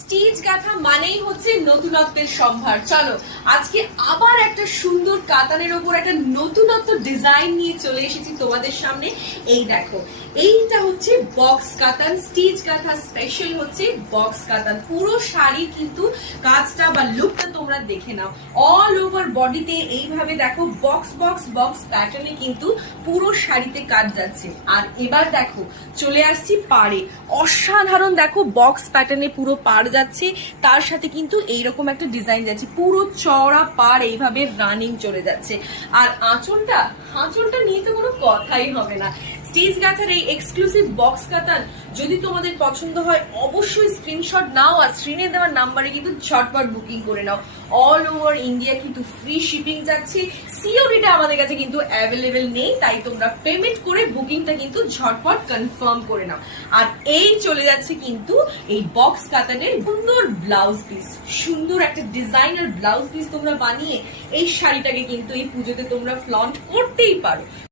Stitch গাঁথা মানেই হচ্ছে নতুনত্বের সম্ভার। চলো আজকে আবার একটা সুন্দর কাতানের ওপর একটা নতুনত্ব ডিজাইন নিয়ে চলে এসেছি তোমাদের সামনে। এই দেখো, এইটা হচ্ছে বক্স কাতান স্টিচ গাঁথা স্পেশাল হচ্ছে বক্স কাতান। পুরো শাড়ি কিন্তু কাজটা বা লুকটা তোমরা দেখে নাও, অল ওভার বডিতে এইভাবে দেখো বক্স বক্স বক্স প্যাটার্নে কিন্তু পুরো শাড়িতে কাজ যাচ্ছে। আর এবার দেখো চলে আসছি পাড়ে, অসাধারণ দেখো বক্স প্যাটার্নে পুরো পাড় যাচ্ছে, তার সাথে কিন্তু এইরকম একটা ডিজাইন যাচ্ছে, পুরো চওড়া পাড় এইভাবে রানিং চলে যাচ্ছে। আর আঁচলটা নিয়ে তো কোনো কথাই হবে না। স্টিচ গাঁথার এই এক্সক্লুসিভ বক্স কাতান যদি তোমাদের পছন্দ হয় অবশ্যই স্ক্রিনশট নাও, আর স্ক্রিনে দেওয়ার নাম্বারে কিন্তু ঝটপট বুকিং করে নাও। অল ওভার ইন্ডিয়া কিন্তু ফ্রি শিপিং যাচ্ছে। সিওডিটা আমাদের কাছে কিন্তু অ্যাভেলেবেল নেই, তাই তোমরা পেমেন্ট করে বুকিংটা কিন্তু ঝটপট কনফার্ম করে নাও। আর এই চলে যাচ্ছে কিন্তু এই বক্স কাতানের সুন্দর ব্লাউজ পিস, সুন্দর একটা ডিজাইনার ব্লাউজ পিস তোমরা বানিয়ে এই শাড়িটাকে কিন্তু এই পুজোতে তোমরা ফ্লন্ট করতেই পারো।